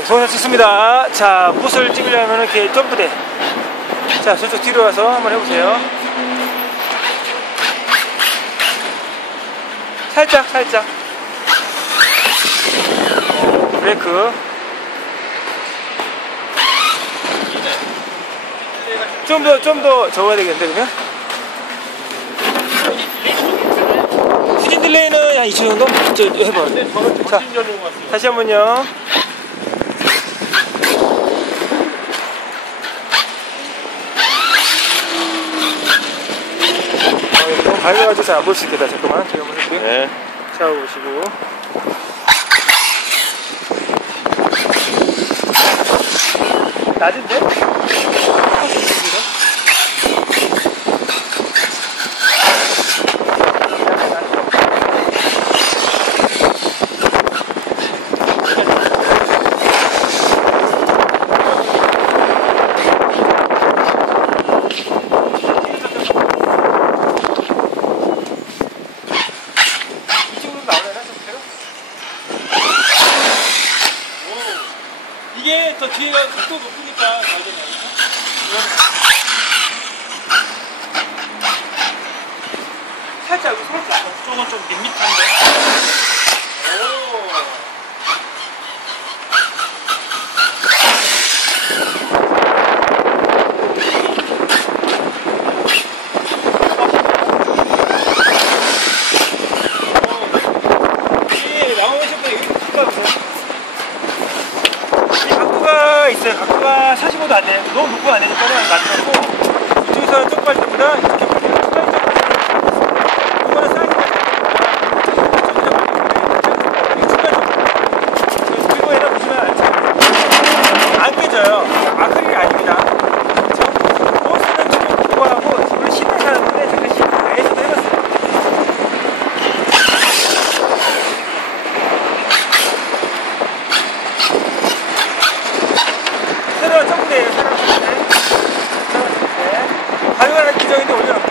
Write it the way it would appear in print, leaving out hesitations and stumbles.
네, 동영상 찍습니다. 자, 붓을 찍으려면 이렇게 점프대. 자, 저쪽 뒤로 와서 한번 해보세요. 살짝. 브레이크. 좀 더 적어야 되겠는데, 그러면? 후진 딜레이는 한 2초 정도? 저 해봐. 자, 다시 한 번요. 너무 밝아가지고 잘 안 볼 수 있겠다. 잠깐만, 제가 한번 해볼게요. 네. 자, 보시고. 낮은데? 이게 더 뒤에가 각도 높으니까 잘 되네. 살짝. 쪽은 좀 밋밋한데. 있어요. 각도가 45도 안 돼요. 너무 높고 안 되니까 맞춰놓고 이쪽에서 점프할 때보다 이렇게 보세요. 이거는 사이즈가 그리고 얘는 보시면 안 깨져요. 아크릴이 아닙니다. 버스는 지금 그거하고 지금 시내 사는데 잠깐 아예서도 해봤어요. 새로운 점프대예요. 새로운 점프대. 가격은 기정인데 올려놓고